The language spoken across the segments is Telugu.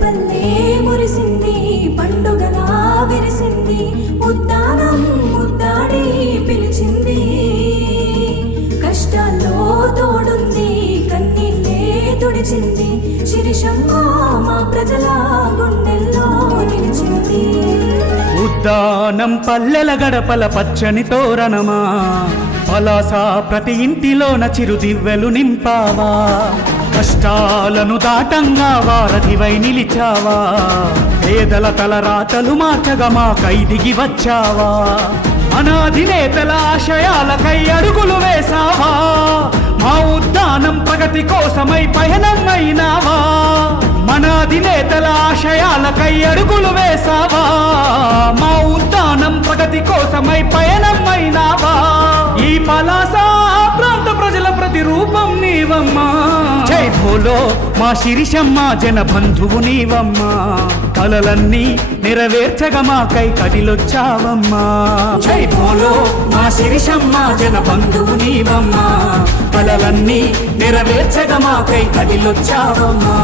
పల్లె మురిసింది, పండుగలా విరిసింది, ఉద్దానం ముద్దాడి పిలిచింది. కష్టాల్లో తోడుంది, కన్నీళ్ళే తుడిచింది, శిరిషమ్మ మా ప్రజల గుండెల్లో నిలిచింది. ఉద్దానం పల్లెల గడపల పచ్చని తోరణమా, పలాస ప్రతి ఇంటిలోన చిరుదివ్వెలు నింపావా. కష్టాలను దాటంగా వారధివై నిలిచావా, పేదల తలరాతలు మార్చగా మాకై దిగి వచ్చావా. అనాధినేతల ఆశయాలకై అడుగులు వేసావా, మా ఉద్దానం ప్రగతి కోసమై పయనమైనావా. మనాధినేతల ఆశయాలకై అడుగులు వేసావా, మా ఉద్దానం ప్రగతి కోసమై పయనమైనావా. ఈ పలాస ప్రాంత ప్రజల ప్రతిరూపం నీవమ్మా. జై భోలో మా శిరిషమ్మ, జన బంధువు నీవమ్మా. కలలన్నీ నెరవేర్చగా మాకై కదిలొచ్చావమ్మా. జై భోలో మా శిరిషమ్మ, జన బంధువు నీవమ్మా. కలలన్నీ నెరవేర్చగా మాకై కదిలొచ్చావమ్మా.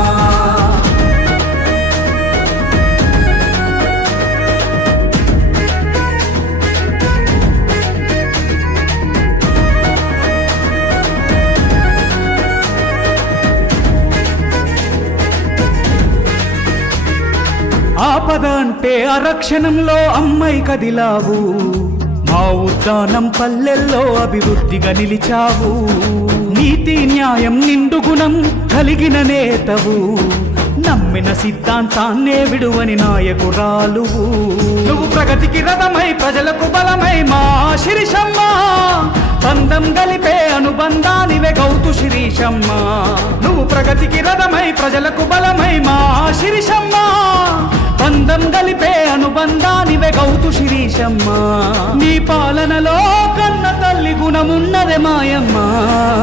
ఆపద అంటే అరక్షణంలో అమ్మై కదిలావు, మా ఉద్దానం పల్లెల్లో అభివృద్ధిగా నిలిచావు. నీతి న్యాయం నిండు గుణం కలిగిన నేతవు, నమ్మిన సిద్ధాంతాన్నే విడువని నాయకురాలువు. నువ్వు ప్రగతికి రథమై ప్రజలకు బలమై మా శిరిషమ్మ, బంధం గలిపే అనుబంధానివే గౌతు శిరీషమ్మ. నువ్వు ప్రగతికి రథమై ప్రజలకు బలమై మా శిరిషమ్మ, బంధం గలిపే అనుబంధానివే గౌతు శిరీషమ్మ. నీ పాలనలో కన్న తల్లి గుణమున్నదే మాయమ్మ.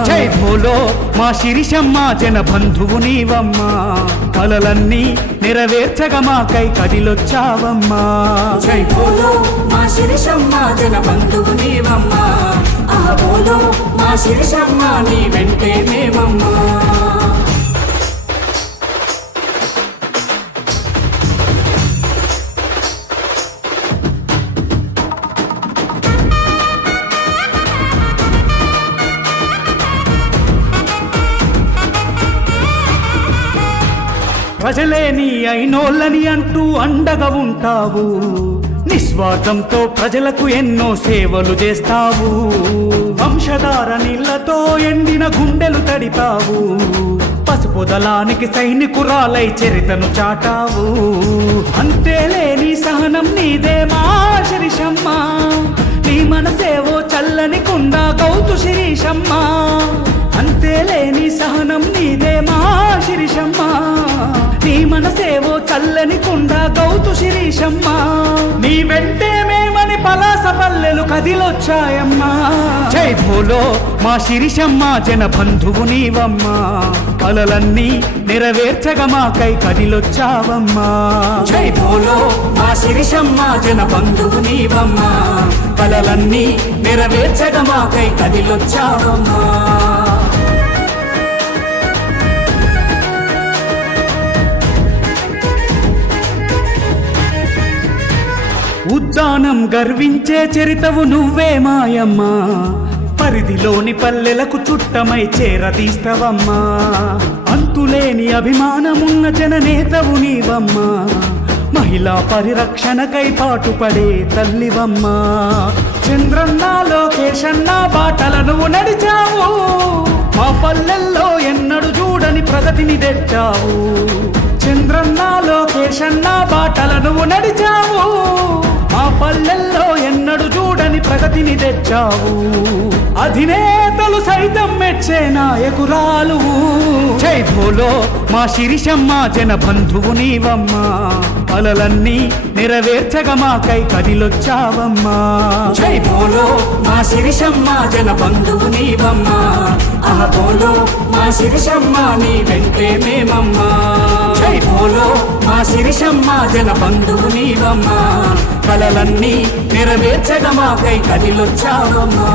జై భోలో మా శిరిషమ్మ, జన బంధువు నీవమ్మా. కలలన్నీ నెరవేర్చగా మాకై కదిలొచ్చావమ్మా. జై భోలో మా శిరిషమ్మ, జన బంధువు నీవమ్మా. ఆహా భోలో మా శిరిషమ్మ, నీ వెంటే మేమమ్మా. ప్రజలే నీ అయినోళ్ళని అంటూ అండగా ఉంటావు, నిస్వార్థంతో ప్రజలకు ఎన్నో సేవలు చేస్తావు. వంశధార నీళ్లతో ఎండిన గుండెలు తడిపావు, పసుపు దళానికి సైనికురాలై చరితను చాటావు. అంతేలేని సహనం నీదే మా శిరిషమ్మ, నీ మనసేవో చల్లని కుండ గౌతు శిరీషమ్మ. అంతేలేని సహనం నీదే మా శిరిషమ్మ, నీ మనసేవో చల్లని కుండ గౌతు శిరీషమ్మ. నీ వెంటే మేమని పలాస పల్లెలు కదిలొచ్చాయమ్మా. జై భోలో మా శిరిషమ్మ, జన బంధువు నీవమ్మా. కలలన్నీ నెరవేర్చగా మాకై కదిలొచ్చావమ్మా. జై భోలో మా శిరిషమ్మ, జన బంధువు నీవమ్మా. కలలన్నీ నెరవేర్చగా మాకై కదిలొచ్చావమ్మా. ఉద్దానం గర్వించే చరితవు నువ్వే మాయమ్మా. పరిధిలోని పల్లెలకు చుట్టమై చేరదీస్తవమ్మా. అంతులేని అభిమానమున్న జననేతవు నీవమ్మా. మహిళా పరిరక్షణకై పాటుపడే తల్లివమ్మా. చంద్రన్న లోకేశన్న బాటల నువ్వు నడిచావు, మా పల్లెల్లో ఎన్నడు చూడని ప్రగతిని తెచ్చావు. చంద్రన్న లోకేశన్న బాటల నువ్వు నడిచావు, మా పల్లెల్లో ఎన్నడు చూడని ప్రగతిని తెచ్చావు. అధినేతలు సైతం మెచ్చే నాయకురాలు. జై భోలో మా శిరిషమ్మ, జన బంధువు నీవమ్మా. కలలన్నీ నెరవేర్చగా మాకై కదిలొచ్చావమ్మా. జై భోలో మా శిరిషమ్మ, జన బంధువు నీవమ్మా. ఆహా భోలో మా శిరిషమ్మ, నీ వెంటే మేమమ్మా. జై భోలో మా శిరిషమ్మ, జన బంధువు నీవమ్మా. కలలన్నీ నెరవేర్చగా మాకై కదిలొచ్చావమ్మా.